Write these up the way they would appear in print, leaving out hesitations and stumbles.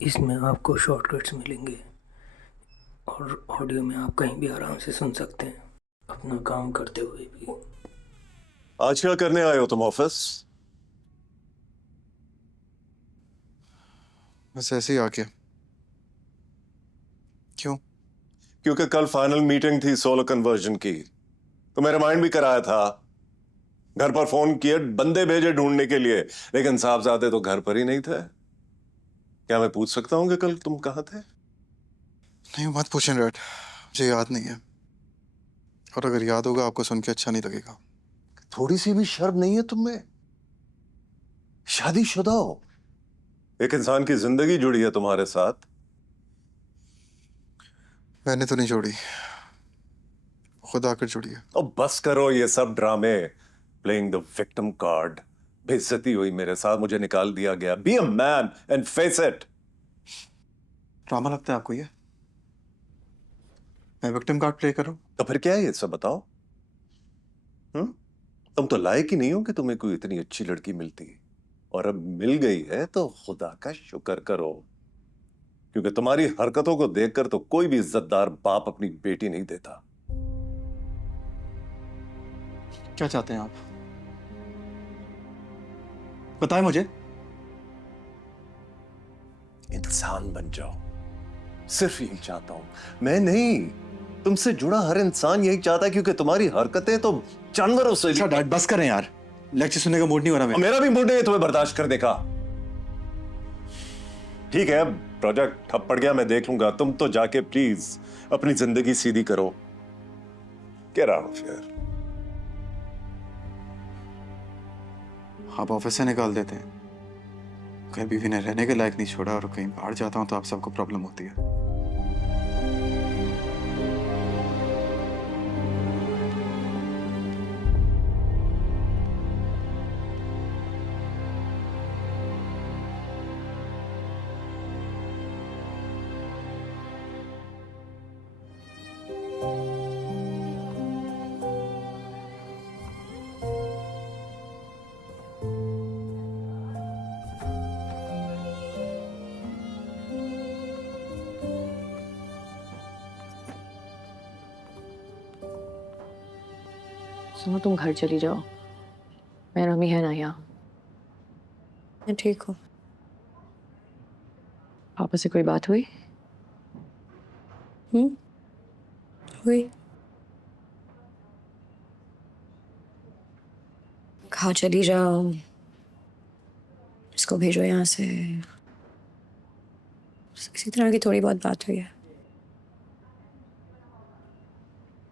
इसमें आपको शॉर्टकट्स मिलेंगे और ऑडियो में आप कहीं भी आराम से सुन सकते हैं, अपना काम करते हुए भी। आज क्या करने आए हो तुम ऑफिस? बस ऐसे ही आके। क्यों? क्योंकि कल फाइनल मीटिंग थी सोलर कन्वर्जन की, तो मैं रिमाइंड भी कराया था। घर पर फोन किए, बंदे भेजे ढूंढने के लिए, लेकिन साहबजादे तो घर पर ही नहीं थे। क्या मैं पूछ सकता हूँ कि कल तुम कहाँ थे? नहीं, मत पूछें डैड, मुझे याद नहीं है। और अगर याद होगा आपको सुन के अच्छा नहीं लगेगा। थोड़ी सी भी शर्म नहीं है तुम में? शादीशुदा हो, एक इंसान की जिंदगी जुड़ी है तुम्हारे साथ। मैंने तो नहीं छोड़ी, खुद आकर जुड़ी है। अब बस करो ये सब ड्रामे, प्लेइंग द विक्टिम कार्ड। बेइज्जती हुई मेरे साथ, मुझे निकाल दिया गया। Be a man and face it. Drama लगता है आपको ये? मैं विक्टिम कार्ड प्ले करूं? तो फिर क्या है ये सब, बताओ। हम्म? तुम तो लायक ही नहीं हो कि तुम्हें कोई इतनी अच्छी लड़की मिलती, और अब मिल गई है तो खुदा का शुक्र करो, क्योंकि तुम्हारी हरकतों को देखकर तो कोई भी इज्जतदार बाप अपनी बेटी नहीं देता। क्या चाहते हैं आप? बताएं मुझे। इंसान बन जाओ, सिर्फ यही चाहता हूं। मैं नहीं, तुमसे जुड़ा हर इंसान यही चाहता है, क्योंकि तुम्हारी हरकतें तो जानवरों से अच्छा डैड, बस करें यार, लेक्चर सुनने का मूड नहीं हो रहा मेरा। मेरा भी मूड नहीं है तुम्हें बर्दाश्त करने का। ठीक है, प्रोजेक्ट ठप पड़ गया, मैं देख लूंगा। तुम तो जाके प्लीज अपनी जिंदगी सीधी करो। Get out of here. आप ऑफिस से निकाल देते हैं, कहीं बीवी ने रहने के लायक नहीं छोड़ा, और कहीं बाहर जाता हूं तो आप सबको प्रॉब्लम होती है। सुनो, तुम घर चली जाओ, मेरा मम्मी है ना यहाँ। मैं ठीक हूँ। पापा से कोई बात हुई? हुई। कहाँ चली जाओ, इसको भेजो यहाँ से, इसी तरह की थोड़ी बहुत बात हुई है।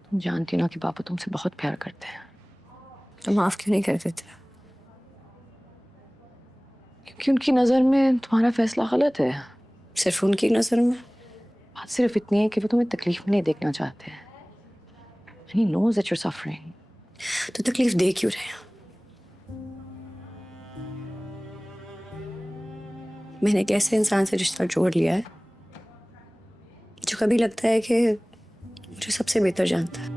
तुम जानती हो ना कि पापा तुमसे बहुत प्यार करते हैं। तो माफ क्यों नहीं कर देते? क्योंकि उनकी नजर में तुम्हारा फैसला गलत है। सिर्फ उनकी नजर में? बात सिर्फ इतनी है कि वो तुम्हें तकलीफ में नहीं देखना चाहते हैं। And he knows that you're suffering. तो तकलीफ दे क्यों रहे हैं? मैंने एक ऐसे इंसान से रिश्ता जोड़ लिया है जो कभी लगता है कि मुझे सबसे बेहतर जानता है,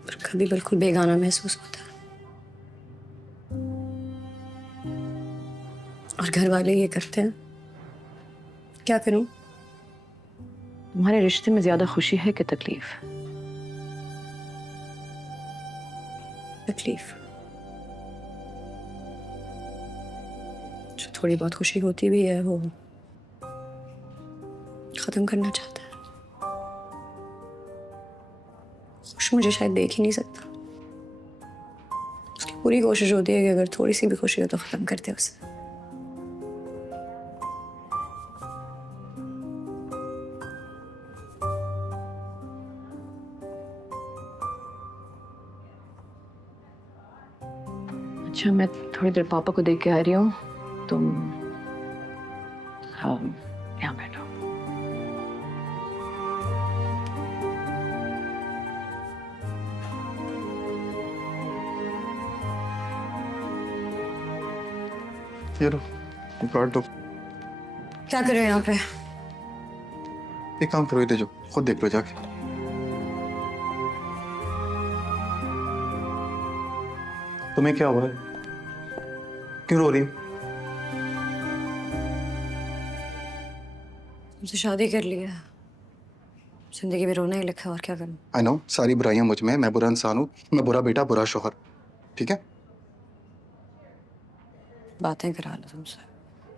और कभी बिल्कुल बेगाना महसूस होता है। और घर वाले ये करते हैं, क्या करूं? तुम्हारे रिश्ते में ज्यादा खुशी है कि तकलीफ? तकलीफ। जो थोड़ी बहुत खुशी होती भी है वो खत्म करना चाहता है। खुश मुझे शायद देख ही नहीं सकता। उसकी पूरी कोशिश होती है कि अगर थोड़ी सी भी खुशी हो तो खत्म कर दे उसे। अच्छा, मैं थोड़ी देर पापा को देख के आ रही हूँ, तुम हाँ यहाँ बैठो। ये लो, ये कार्ड दो। क्या कर रहे हो यहाँ पे? एक काम करो, इधर जो खुद देख लो जाके। तुम्हें क्या हुआ है? क्यों रो रही हो? मुझसे शादी कर लिया, जिंदगी में रोना ही लिखा, और क्या करूं? आई नो, सारी बुराइयां मुझ में, मैं बुरा इंसान हूँ, मैं बुरा बेटा, बुरा शोहर, ठीक है? बातें करा लो तुमसे,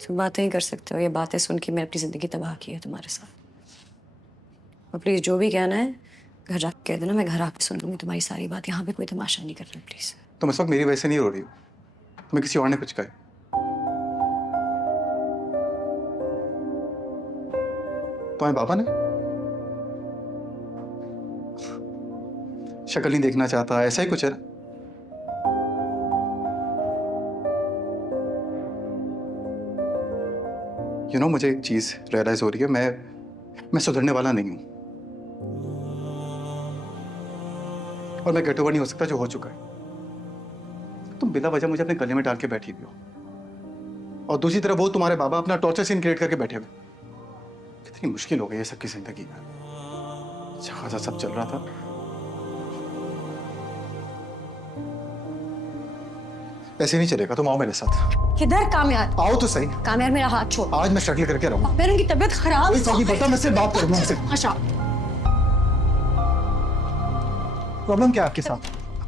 तुम बातें ही कर सकते हो। ये बातें सुन के मैंने अपनी जिंदगी तबाह की है तुम्हारे साथ। और प्लीज जो भी कहना है घर जाके कह देना, मैं घर आके सुन लूंगी तुम्हारी सारी बात। यहाँ पे कोई तमाशा नहीं कर रहा, प्लीज। तुम इस वक्त मेरी वजह से नहीं रो रही हो, तुम्हें किसी और ने कुछ कहा। तुम्हारे बाबा ने? शक्ल नहीं देखना चाहता, ऐसा ही कुछ है ना? मुझे एक चीज रियलाइज हो रही है, मैं सुधरने वाला नहीं हूं, और मैं गेट ओवर नहीं हो सकता जो हो चुका है। तुम बिना वजह मुझे अपने गले में डाल के बैठी हुई हो, और दूसरी तरफ वो तुम्हारे बाबा अपना टॉर्चर सीन क्रिएट करके बैठे हुए। कितनी मुश्किल हो गई है सबकी जिंदगी में। जहां जहां सब चल रहा था, ऐसे नहीं चलेगा। तुम आओ मेरे साथ। किधर? कामयार आओ तो सही। कामयार, मेरा हाथ छोड़। आज मैं स्ट्रगल करके रहूंगा। मेरी उनकी तबीयत खराब है। बता, मैं सिर्फ बात करूंगा उनसे। अच्छा, प्रॉब्लम क्या है आपके साथ?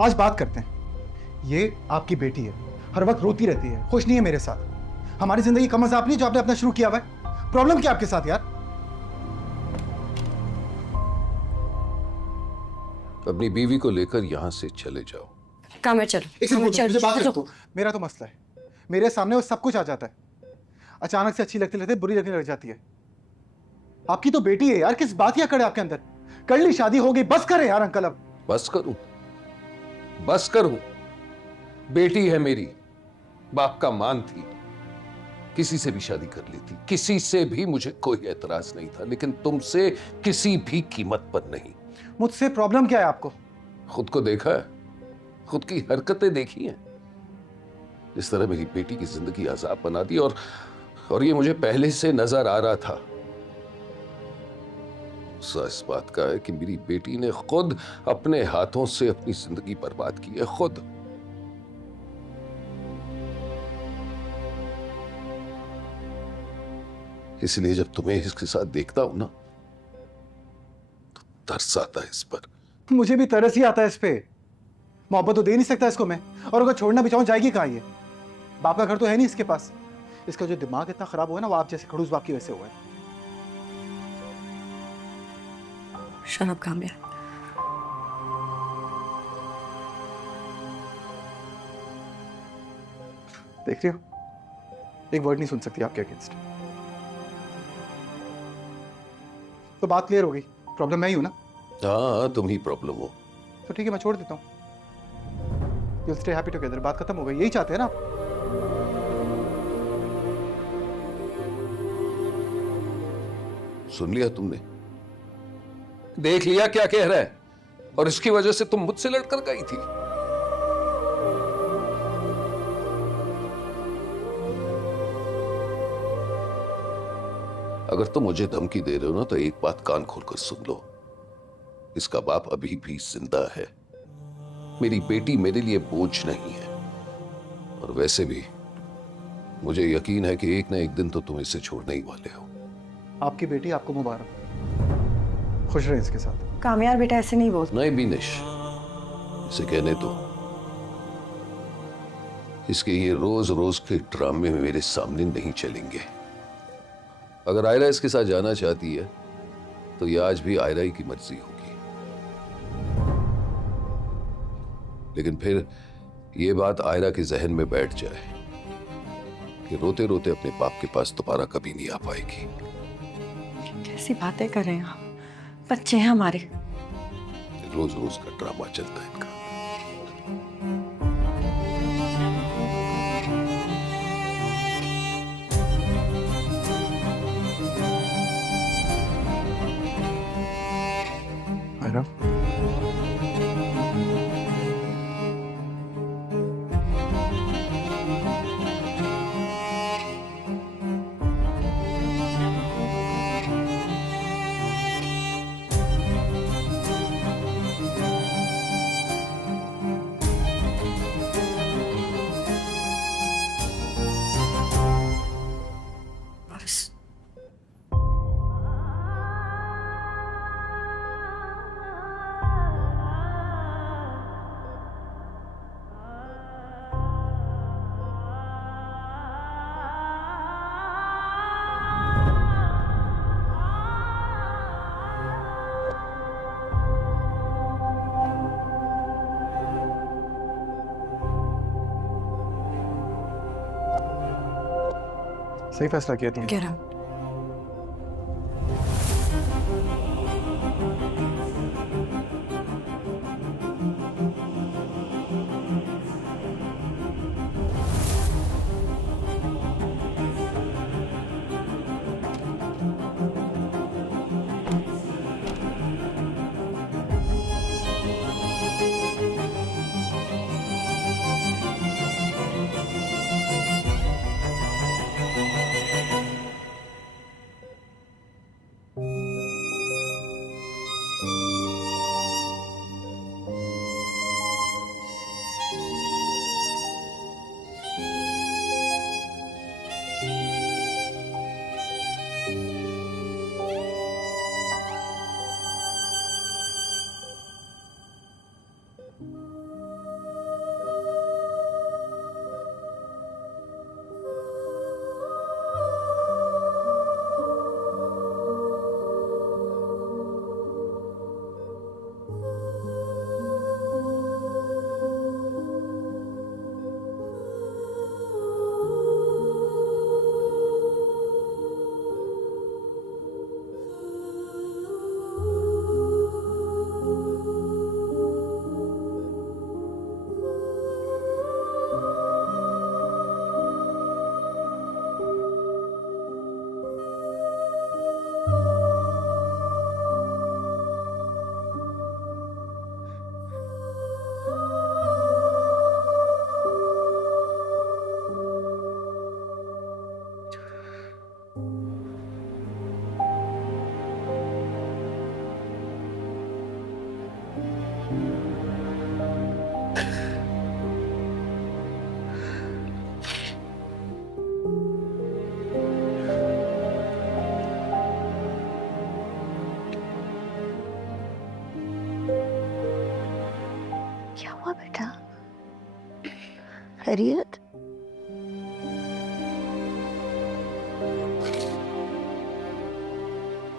आज बात करते हैं। ये आपकी बेटी है, हर वक्त रोती रहती है, खुश नहीं है मेरे साथ। हमारी जिंदगी का मजाक नहीं जो आपने अपना शुरू किया हुआ है। प्रॉब्लम क्या आपके साथ यार? अपनी बीवी को लेकर यहाँ से चले जाओ। कामयार चलो। मुझे बात कर दो। मेरा तो मसला है, मेरे सामने वो सब कुछ आ जाता है। अचानक से अच्छी लगती लगती बुरी लगने लग जाती है। आपकी तो बेटी है यार, किस बात या कड़े आपके अंदर? कर ली, शादी हो गई, बस करें यार अंकल। अब बस करूं? बेटी है मेरी, बाप का मान थी, किसी से भी शादी कर लेती, किसी से भी मुझे कोई एतराज नहीं था, लेकिन तुमसे किसी भी कीमत पर नहीं। मुझसे प्रॉब्लम क्या है आपको? खुद को देखा है, खुद की हरकतें देखी हैं, इस तरह मेरी बेटी की जिंदगी अजाब बना दी, और ये मुझे पहले से नजर आ रहा था। गुस्सा इस बात का है कि मेरी बेटी ने खुद अपने हाथों से अपनी जिंदगी बर्बाद की है, खुद। इसलिए जब तुम्हें इसके साथ देखता हूं ना, तो तरस आता है इस पर। मुझे भी तरस ही आता है इस पे। मोहब्बत तो दे नहीं सकता इसको मैं, और अगर छोड़ना बिचाऊं जाएगी कहां ये? बाप का घर तो है नहीं इसके पास। इसका जो दिमाग इतना खराब हुआ है ना, वो आप जैसे खड़ूस बाप की वजह से हुआ है। शराब कामयार। देख रही हो, एक वर्ड नहीं सुन सकती आपके अगेंस्ट। तो बात क्लियर हो गई, प्रॉब्लम मैं ही हूं ना? हाँ, तुम ही प्रॉब्लम हो। तो ठीक है, मैं छोड़ देता हूँ। You'll stay happy together, बात खत्म हो गई। यही चाहते हैं ना आप? सुन लिया तुमने, देख लिया क्या कह रहा है, और इसकी वजह से तुम मुझसे लड़कर गई थी। अगर तुम मुझे धमकी दे रहे हो ना, तो एक बात कान खोलकर सुन लो, इसका बाप अभी भी जिंदा है। मेरी बेटी मेरे लिए बोझ नहीं है, और वैसे भी मुझे यकीन है कि एक ना एक दिन तो तुम इसे छोड़ने ही वाले हो। आपकी बेटी आपको मुबारक, खुश रहे इसके साथ। कामयार बेटा ऐसे नहीं बोल। नहीं बीनेश, इसे कहने दो। इसके ये रोज रोज के ड्रामे मेरे सामने नहीं चलेंगे। अगर आयरा इसके साथ जाना चाहती है, तो ये आज भी आयरा ही की मर्जी होगी। लेकिन फिर ये बात आयरा के जहन में बैठ जाए कि रोते रोते अपने बाप के पास दोबारा कभी नहीं आ पाएगी। कैसी बातें कर रहे हैं आप? बच्चे हैं हमारे। रोज रोज का ड्रामा चलता है इनका। आयरा, सही फैसला किया तुमने। Get out. क्या हुआ बेटा? खैरियत?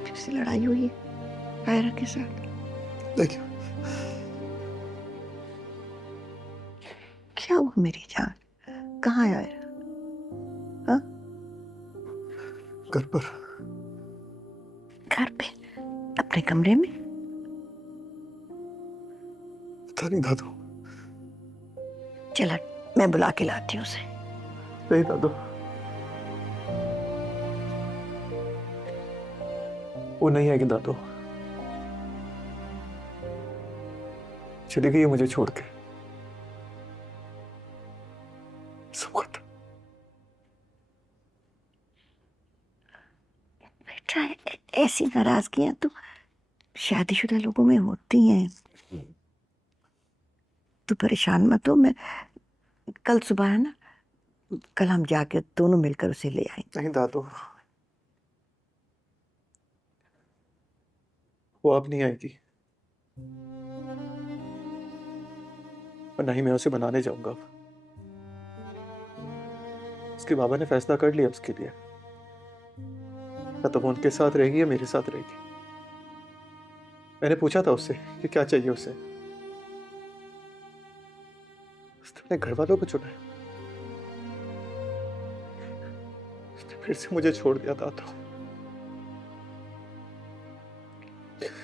फिर से लड़ाई हुई है कायरा के साथ? देखिए, क्या हुआ मेरी जान? कहाँ है आयरा? हाँ? घर पर। घर पे? अपने कमरे में? पता नहीं दादू। चला, मैं बुला के लाती हूँ उसे। नहीं दादू, वो नहीं आएगी दादू। चली गई है मुझे छोड़ के। सब खत्म। बेटा, ऐसी नाराजगियां तो शादीशुदा लोगों में होती हैं। तू परेशान मत हो। मैं कल सुबह है ना, कल हम जाके दोनों मिलकर उसे ले आएंगे। नहीं दादू, वो अब नहीं आएगी और नहीं मैं उसे बनाने जाऊंगा अब। उसके बाबा ने फैसला कर लिया उसके लिए। या तो वो उनके साथ रहेगी या मेरे साथ रहेगी। मैंने पूछा था उससे कि क्या चाहिए उसे। उसने अपने घर वालों को चुना है। उसने फिर से मुझे छोड़ दिया था। तो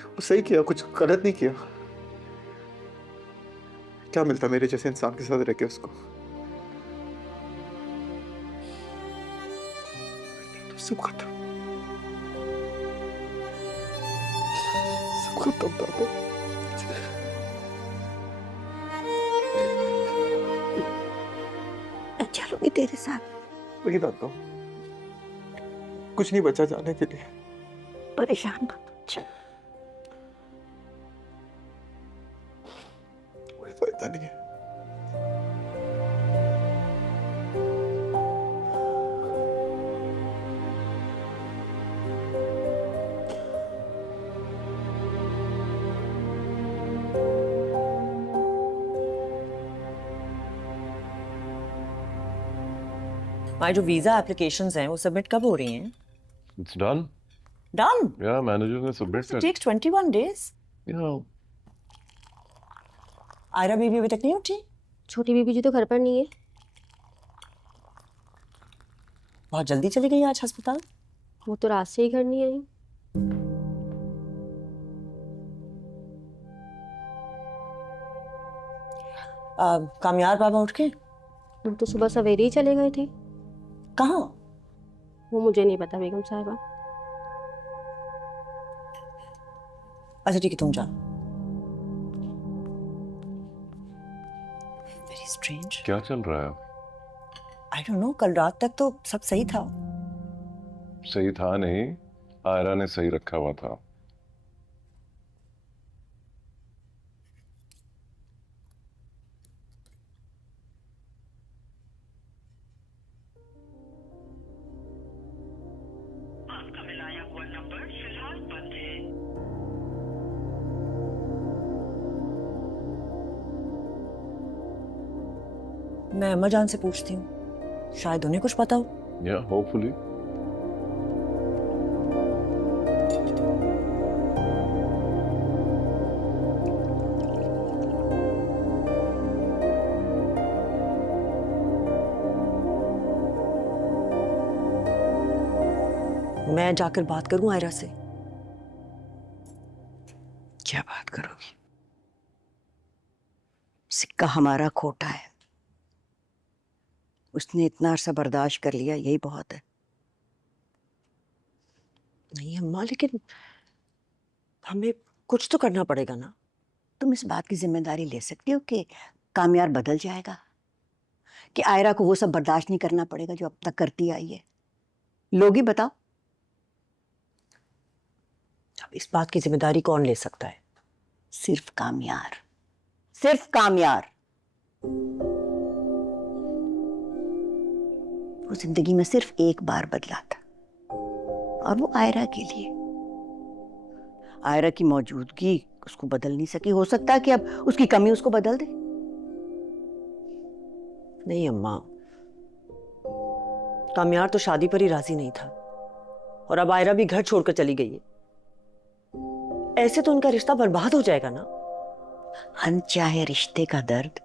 वो सही किया, कुछ गलत नहीं किया। क्या मिलता मेरे जैसे इंसान के साथ रह के उसको। तो सब खत्म, सब खत्म दादा। मैं चलूंगी तेरे साथ। वही दादा, कुछ नहीं बचा जाने के लिए। परेशान मत हो, चल। कोई फायदा नहीं है। हमारी जो वीजा एप्लीकेशंस हैं वो सबमिट कब हो रही हैं? It's done. Done. Yeah, manager ने submit It कर। takes 21 days. Yeah. आयरा बीबी अभी तक नहीं उठी? छोटी बीबी जी तो घर पर नहीं है। बहुत जल्दी चली गई आज अस्पताल। वो तो रात से ही घर नहीं आई। कामयार बाबा उठ के वो तो सुबह सवेरे ही चले गए थे। कहाँ? वो मुझे नहीं पता बेगम साहिबा। अच्छा ठीक है, तुम जाओ। Very strange. क्या चल रहा है? आई डोंट नो, कल रात तक तो सब सही था। सही था नहीं, आयरा ने सही रखा हुआ था। आपका मिलाया हुआ नंबर फिलहाल बंद है। मैं अम्मा जान से पूछती हूँ, शायद उन्हें कुछ पता हो। या होपफुली। मैं जाकर बात करूं आयरा से। क्या बात करोगी? सिक्का हमारा खोटा है। उसने इतना अरसा बर्दाश्त कर लिया, यही बहुत है। नहीं अम्मा, लेकिन हमें कुछ तो करना पड़ेगा ना। तुम इस बात की जिम्मेदारी ले सकती हो कि कामयार बदल जाएगा, कि आयरा को वो सब बर्दाश्त नहीं करना पड़ेगा जो अब तक करती आई है? लोगी बताओ। अब इस बात की जिम्मेदारी कौन ले सकता है? सिर्फ कामयार, सिर्फ कामयार। वो जिंदगी में सिर्फ एक बार बदला था, और वो आयरा के लिए। आयरा की मौजूदगी उसको बदल नहीं सकी। हो सकता है कि अब उसकी कमी उसको बदल दे। नहीं अम्मा, कामयार तो शादी पर ही राजी नहीं था, और अब आयरा भी घर छोड़कर चली गई है। ऐसे तो उनका रिश्ता बर्बाद हो जाएगा ना। अनचाहे रिश्ते का दर्द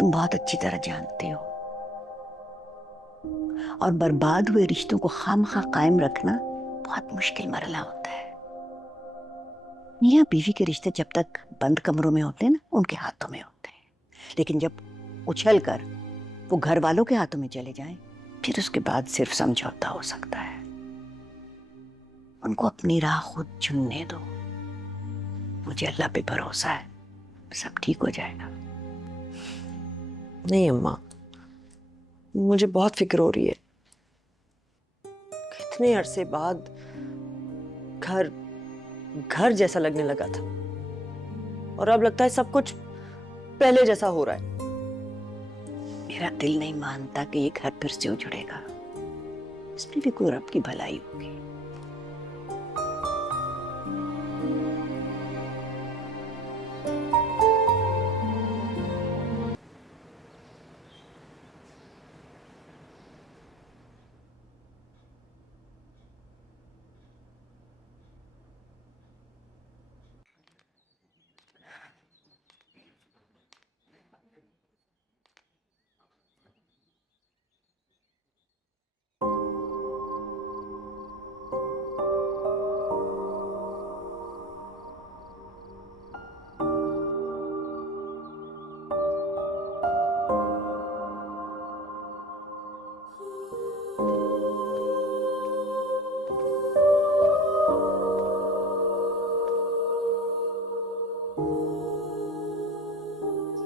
तुम बहुत अच्छी तरह जानते हो, और बर्बाद हुए रिश्तों को खामखा कायम रखना बहुत मुश्किल मरला होता है। मियां बीवी के रिश्ते जब तक बंद कमरों में होते हैं ना, उनके हाथों में होते हैं, लेकिन जब उछल कर वो घर वालों के हाथों में चले जाएं, फिर उसके बाद सिर्फ समझौता हो सकता है। उनको अपनी राह खुद चुनने दो। मुझे अल्लाह पे भरोसा है, सब ठीक हो जाएगा। नहीं अम्मा, मुझे बहुत फिक्र हो रही है। कितने अरसे बाद घर घर जैसा लगने लगा था, और अब लगता है सब कुछ पहले जैसा हो रहा है। मेरा दिल नहीं मानता कि ये घर फिर से उजड़ेगा। इसमें भी कोई रब की भलाई होगी।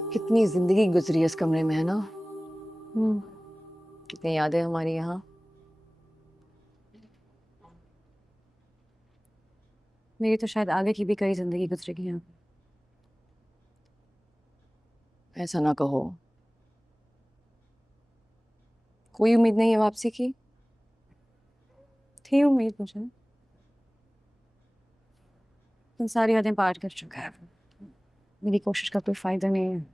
कितनी जिंदगी गुजरी इस कमरे में, है ना? कितनी यादें हमारी यहाँ। मेरी तो शायद आगे की भी कई जिंदगी गुजरेगी यहाँ। ऐसा ना कहो। कोई उम्मीद नहीं है वापसी की? थी उम्मीद मुझे, तुम सारी हदें पार कर चुका है। मेरी कोशिश का कोई फायदा नहीं है।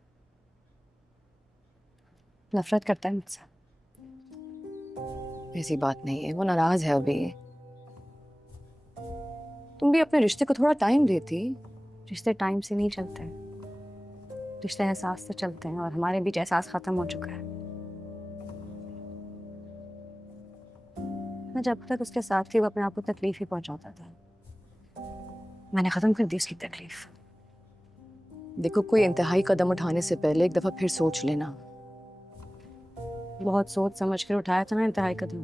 नफरत करता है मुझसे। ऐसी बात नहीं है, वो नाराज है अभी। तुम भी अपने रिश्ते को थोड़ा टाइम देती। रिश्ते टाइम से नहीं चलते, रिश्ते एहसास से चलते हैं, और हमारे बीच एहसास खत्म हो चुका है। मैं जब तक उसके साथ थी वो अपने आप को तकलीफ ही पहुंचाता था। मैंने खत्म कर दी उसकी तकलीफ। देखो, कोई इंतहाई कदम उठाने से पहले एक दफा फिर सोच लेना। बहुत सोच समझ कर उठाया था ना इंतहाई कदम।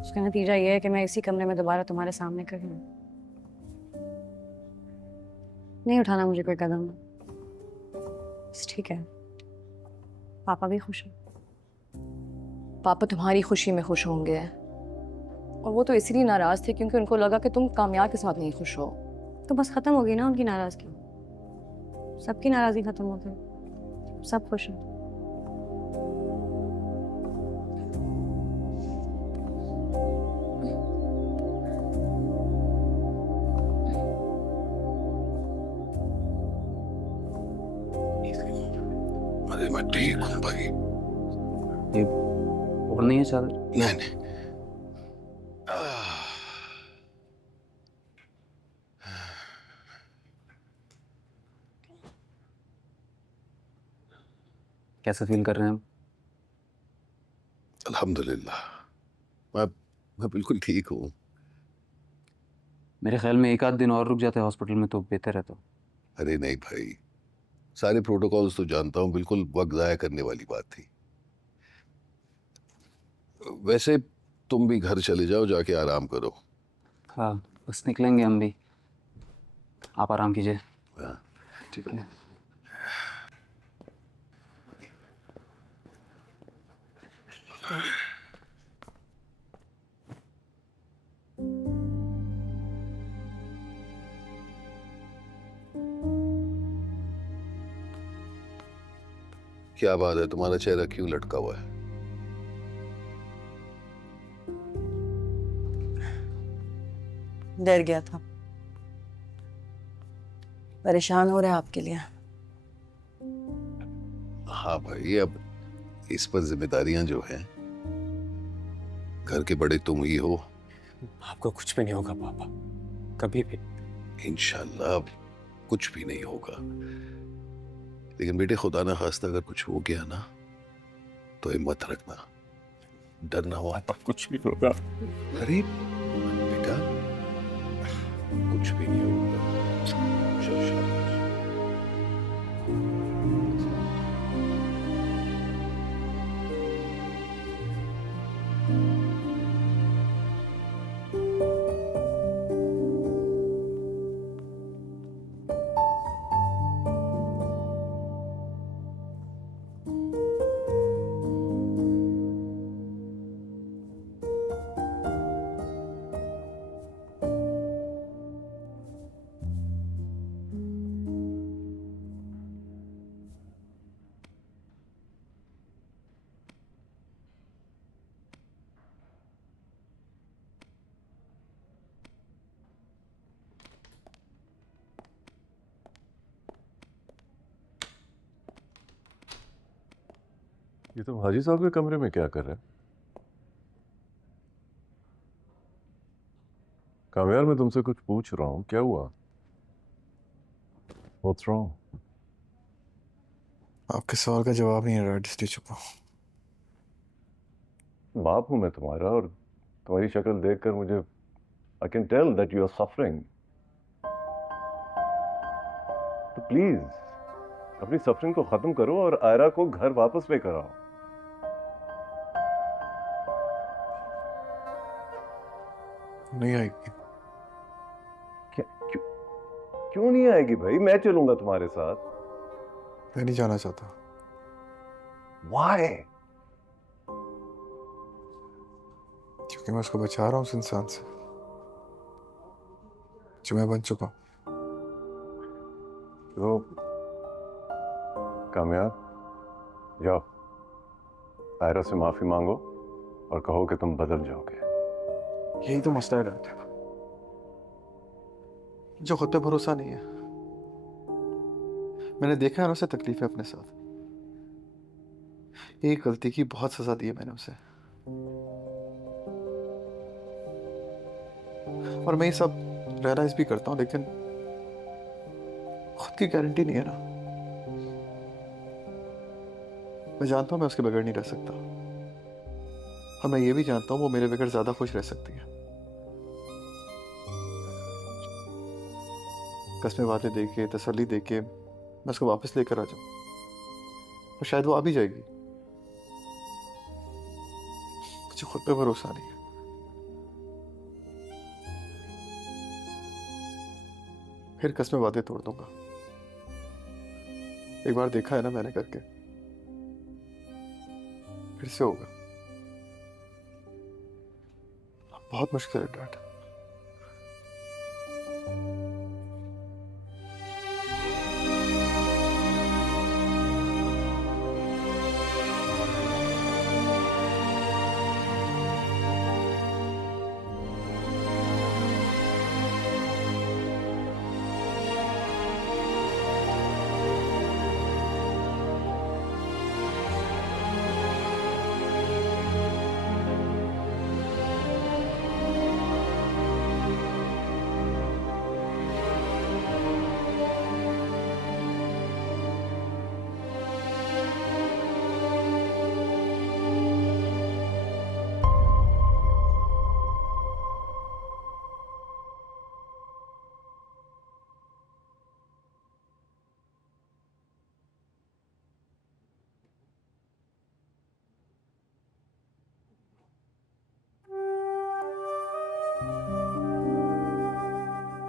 उसका नतीजा ये है कि मैं इसी कमरे में दोबारा तुम्हारे सामने खड़ी हूँ। नहीं उठाना मुझे कोई कदम। बस ठीक है, पापा भी खुश हैं। पापा तुम्हारी खुशी में खुश होंगे, और वो तो इसीलिए नाराज थे क्योंकि उनको लगा कि तुम कामयाब के साथ नहीं खुश हो। तो बस खत्म हो गई ना उनकी नाराजगी। सबकी नाराजगी खत्म हो गई, सब खुश हैं। अरे मैं ठीक हूँ भाई। ये और नहीं है चादर? नहीं नहीं। कैसा फील कर रहे हैं हम? अल्हम्दुलिल्लाह मैं बिल्कुल ठीक हूँ। मेरे ख्याल में एक आध दिन और रुक जाते हॉस्पिटल में तो बेहतर है। तो अरे नहीं भाई, सारे प्रोटोकॉल्स तो जानता हूँ, बिल्कुल वक्त ज़ाया करने वाली बात थी। वैसे तुम भी घर चले जाओ, जाके आराम करो। हाँ, बस निकलेंगे हम भी। आप आराम कीजिए। हाँ ठीक है। क्या बात है, तुम्हारा चेहरा क्यों लटका हुआ है? डर गया था। परेशान हो रहे हैं आपके लिए। हाँ भाई, अब इस पर जिम्मेदारियां जो हैं, घर के बड़े तुम ही हो। आपको कुछ भी नहीं होगा पापा, कभी भी। इंशाल्लाह अब कुछ भी नहीं होगा। लेकिन बेटे, खुदा ना खास्ता अगर कुछ हो गया ना तो हिम्मत रखना, डरना हुआ। कुछ भी होगा। अरे बेटा, कुछ भी नहीं होगा। चल शाबाश। ये तुम हाजी साहब के कमरे में क्या कर रहे हैं? कामयार, मैं तुमसे कुछ पूछ रहा हूँ, क्या हुआ? What's wrong? आपके सवाल का जवाब नहीं है डैड, इसलिए चुप हूँ। बाप हूं मैं तुम्हारा, और तुम्हारी शक्ल देखकर मुझे I can tell that you are suffering. तो प्लीज अपनी सफरिंग को खत्म करो और आयरा को घर वापस लेकर आओ। नहीं आएगी। क्यों नहीं आएगी भाई? मैं चलूंगा तुम्हारे साथ। मैं नहीं जाना चाहता। Why? क्योंकि मैं उसको बचा रहा हूँ उस इंसान से जो मैं बन चुका हूँ। तो कामयाब, जाओ आयरा से माफी मांगो और कहो कि तुम बदल जाओगे। यही तो मसला है डैड, जो खुद पे भरोसा नहीं है। मैंने देखा है ना उसे तकलीफ है अपने साथ। एक गलती की बहुत सजा दी है मैंने उसे, और मैं ये सब रियलाइज भी करता हूँ, लेकिन खुद की गारंटी नहीं है ना। मैं जानता हूँ मैं उसके बगैर नहीं रह सकता, और मैं ये भी जानता हूँ वो मेरे बगैर ज्यादा खुश रह सकती है। कस्में वादे देके, तसल्ली देके मैं उसको वापस लेकर आ जाऊं, और शायद वो आ भी जाएगी। मुझे खुद पे भरोसा नहीं है। फिर कस्में वादे तोड़ दूंगा। एक बार देखा है ना मैंने करके, फिर से होगा। बहुत मुश्किल है डैड।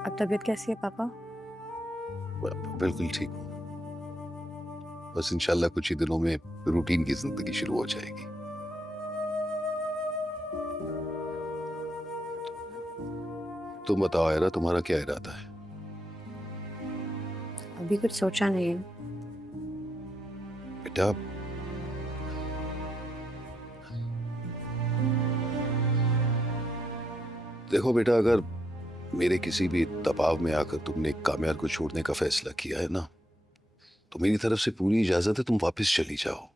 अब तबीयत कैसी है पापा? बिल्कुल ठीक हूँ। बस इंशाल्लाह कुछ ही दिनों में रूटीन की जिंदगी शुरू हो जाएगी। तुम बताओ आयरा, तुम्हारा क्या इरादा है? अभी कुछ सोचा नहीं है। बेटा, देखो बेटा, अगर मेरे किसी भी दबाव में आकर तुमने काम्यार को छोड़ने का फैसला किया है ना, तो मेरी तरफ से पूरी इजाजत है, तुम वापस चली जाओ।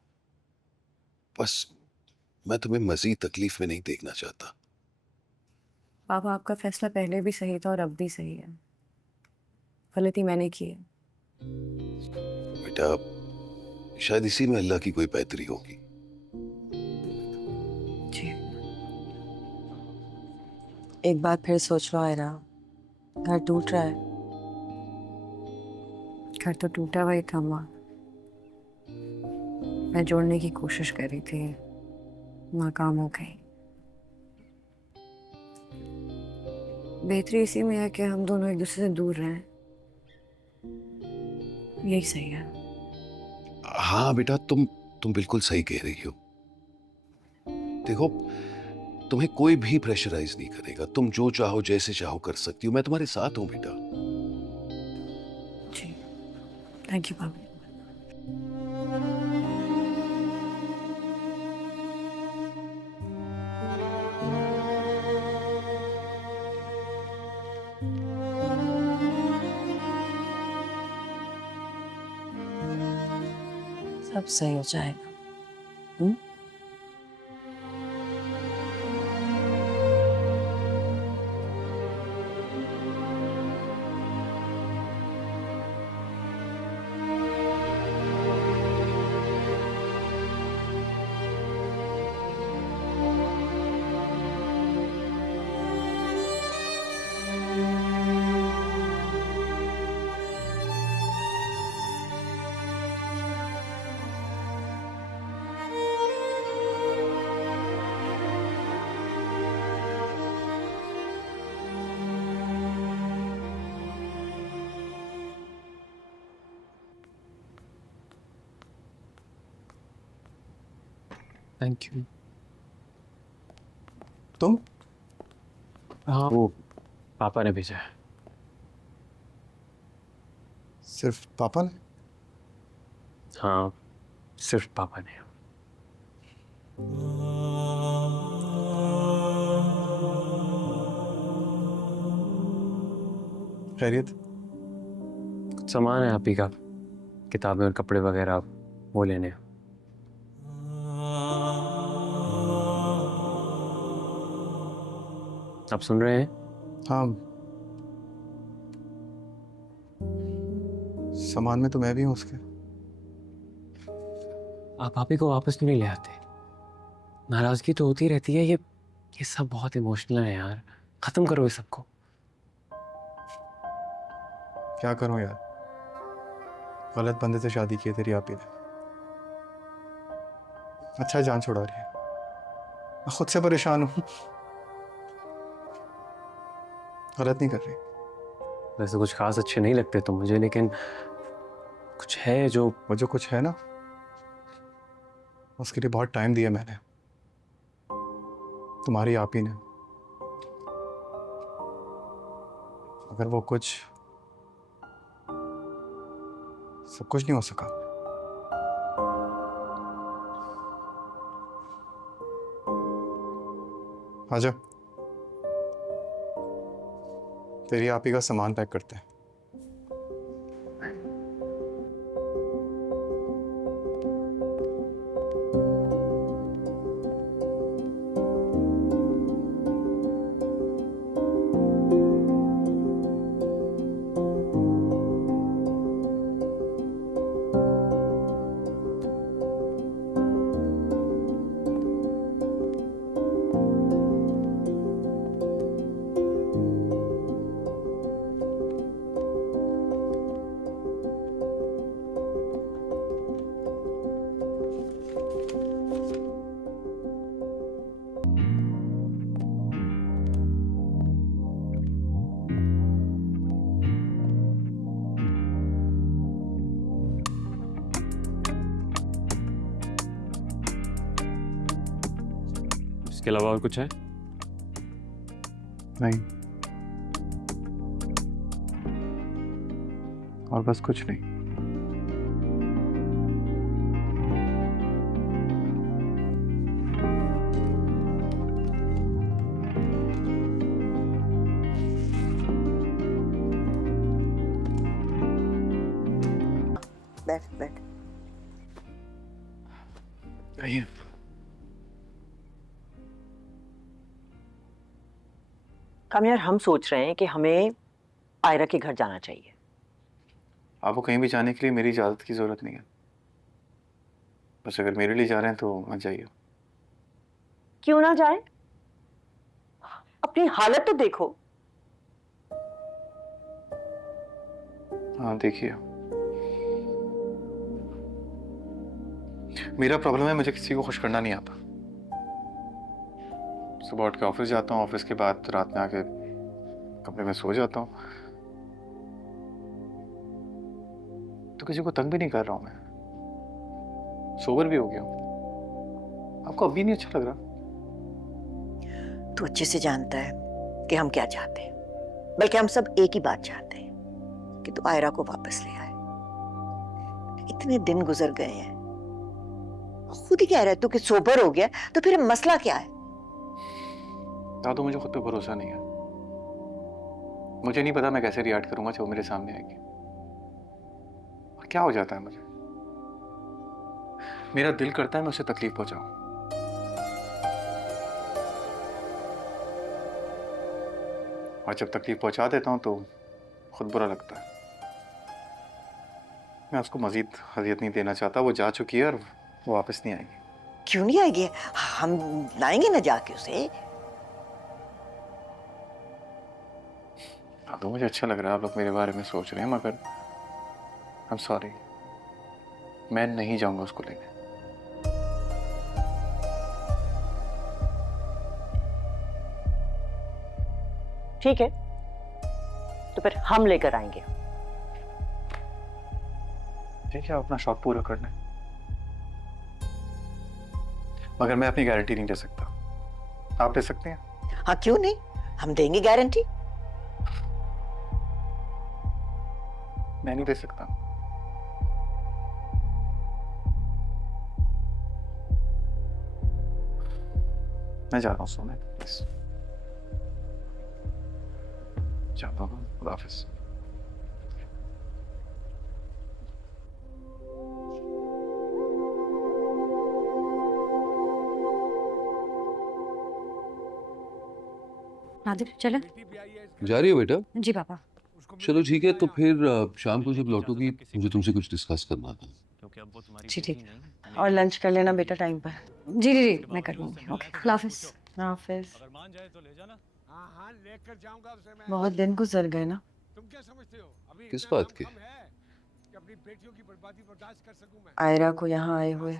बस मैं तुम्हें मजीद तकलीफ में नहीं देखना चाहता। पापा, आपका फैसला पहले भी सही था और अब भी सही है। गलती मैंने की है। बेटा, शायद इसी में अल्लाह की कोई बेहतरी होगी। जी। एक बार फिर सोच लो आयरा, घर टूट रहा है। घर तो टूटा हुआ ही था माँ। मैं जोड़ने की कोशिश कर रही थी, नाकाम हो गई। बेहतरी इसी में है कि हम दोनों एक दूसरे से दूर रहें। यही सही है। हाँ बेटा, तुम बिल्कुल सही कह रही हो। देखो, तुम्हें कोई भी प्रेशराइज नहीं करेगा। तुम जो चाहो, जैसे चाहो कर सकती हो। मैं तुम्हारे साथ हूं बेटा। जी, थैंक यू पापा। सब सही हो जाएगा। Thank you. तुम? हाँ, वो पापा ने भेजा है। सिर्फ पापा ने? हाँ, सिर्फ पापा ने। खैरियत? कुछ सामान है आप ही का, किताबें और कपड़े वगैरह, वो लेने हैं। आप सुन रहे हैं? हाँ, सामान में तो मैं भी हूँ उसके। आप पापी को वापस क्यों नहीं ले आते? नाराजगी तो होती रहती है, ये सब बहुत इमोशनल है यार, खत्म करो इस सबको। क्या करूं यार, गलत बंदे से शादी की है तेरी आपी ने। अच्छा जान छुड़ा रही है, मैं खुद से परेशान हूं। गलत नहीं कर रही। वैसे कुछ खास अच्छे नहीं लगते तुम मुझे, लेकिन कुछ है जो वो जो कुछ है ना, उसके लिए बहुत टाइम दिया मैंने, तुम्हारी आप ही ने। अगर वो कुछ सब कुछ नहीं हो सका, आजा, तेरी आप ही का सामान पैक करते हैं। इसके अलावा और कुछ है? नहीं, और बस कुछ नहीं। बैठ बैठ। आइए। कामयार, हम सोच रहे हैं कि हमें आयरा के घर जाना चाहिए। आपको कहीं भी जाने के लिए मेरी इजाज़त की ज़रूरत नहीं है, बस अगर मेरे लिए जा रहे हैं तो मत जाइए। क्यों ना जाए? अपनी हालत तो देखो। हाँ देखिए, मेरा प्रॉब्लम है, मुझे किसी को खुश करना नहीं आता। सुबह उठ के ऑफिस जाता हूँ, ऑफिस के बाद रात में आके कमरे में सो जाता हूँ, तो किसी को तंग भी नहीं कर रहा हूँ। मैं सोबर भी हो गया हूँ। आपको अभी नहीं अच्छा लग रहा? तू अच्छे से जानता है कि हम क्या चाहते हैं, बल्कि हम सब एक ही बात चाहते हैं कि तू आयरा को वापस ले आए। इतने दिन गुजर गए हैं, खुद ही कह रहा है तू कि सोबर हो गया, तो फिर मसला क्या है? दादू, मुझे खुद पे भरोसा नहीं है। मुझे नहीं पता मैं कैसे रिएक्ट करूंगा जब वो मेरे सामने आएगी, और क्या हो जाता है मुझे। मेरा दिल करता है मैं उसे तकलीफ पहुंचाऊं, और जब तकलीफ पहुंचा देता हूं तो खुद बुरा लगता है। मैं उसको मजीद अजियत नहीं देना चाहता। वो जा चुकी है और वो वापस नहीं आएगी। क्यों नहीं आएगी? हम लाएंगे ना जाके उसे। हाँ, तो मुझे अच्छा लग रहा है आप लोग मेरे बारे में सोच रहे हैं, मगर आई एम सॉरी, मैं नहीं जाऊंगा उसको लेने। ठीक है, तो फिर हम लेकर आएंगे। ठीक है, अपना शौक पूरा करना है, मगर मैं अपनी गारंटी नहीं दे सकता। आप दे सकते हैं? हाँ, क्यों नहीं, हम देंगे गारंटी। मैं नहीं दे सकता। मैं जा रहा हूँ सोने, प्लीज जाता हूँ। खुदा हाफिज। नादिर चलो। जा रही हो बेटा? जी पापा। चलो ठीक है, तो फिर शाम को जब लौटोगी मुझे तुमसे कुछ डिस्कस करना था। जी ठीक, और लंच कर लेना बेटा टाइम पर। जी जी जी मैं कर लूँगी। ओके अल्लाह हाफिज़। हाफिज। बहुत दिन गुजर गए ना। किस बात के? आयरा को यहाँ आए हुए।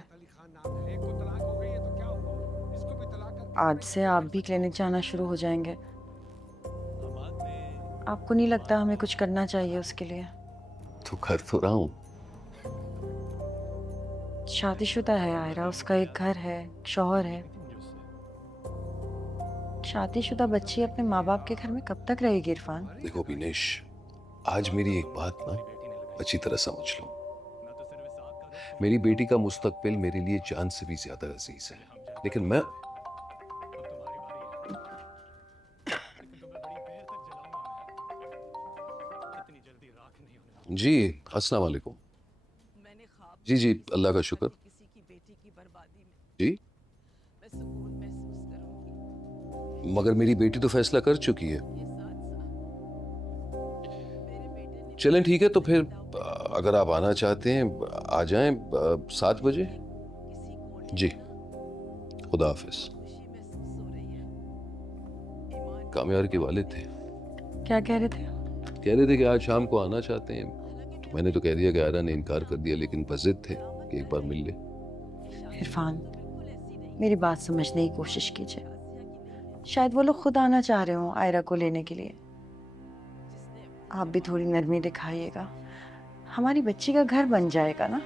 आज से आप भी क्लिनिक जाना शुरू हो जाएंगे। आपको नहीं लगता हमें कुछ करना चाहिए उसके लिए? तो कर तो रहा हूँ। शादीशुदा है आयरा, उसका एक घर है, शौहर है। शादीशुदा बच्ची अपने माँ बाप के घर में कब तक रहेगी इरफान? देखो बिनेश, आज मेरी एक बात ना अच्छी तरह समझ लो। मेरी बेटी का मुस्तकबिल मेरे लिए जान से भी ज्यादा अजीज है, लेकिन मैं जी अस्सलाम वालेकुम। जी जी अल्लाह का शुक्र। जी मगर मेरी बेटी तो फैसला कर चुकी है। चलें ठीक है, तो फिर अगर आप आना चाहते हैं आ जाएं 7 बजे। जी खुदा हाफिज। कामयार के वालिद थे। क्या कह रहे थे? कह रहे थे कि आज शाम को आना चाहते हैं, तो मैंने तो कह दिया कि आयरा ने इनकार कर दिया, लेकिन बजिद थे कि एक बार मिल ले। इरफान मेरी बात समझने की कोशिश कीजिए। शायद वो लोग खुद आना चाह रहे हो आयरा को लेने के लिए। आप भी थोड़ी नरमी दिखाइएगा, हमारी बच्ची का घर बन जाएगा ना।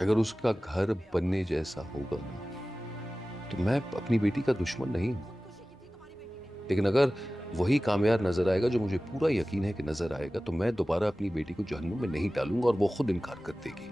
अगर उसका घर बनने जैसा होगा ना, तो मैं अपनी बेटी का दुश्मन नहीं हूं, लेकिन अगर वही कामयाब नजर आएगा, जो मुझे पूरा यकीन है कि नजर आएगा, तो मैं दोबारा अपनी बेटी को जहन्नुम में नहीं डालूंगा और वो खुद इनकार कर देगी।